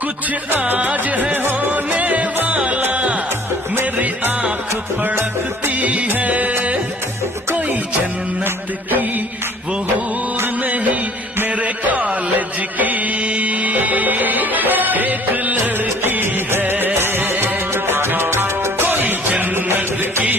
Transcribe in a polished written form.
कुछ आज है होने वाला, मेरी आंख फड़कती है। कोई जन्नत की वो हूर नहीं, मेरे कॉलेज की एक लड़की है। कोई जन्नत की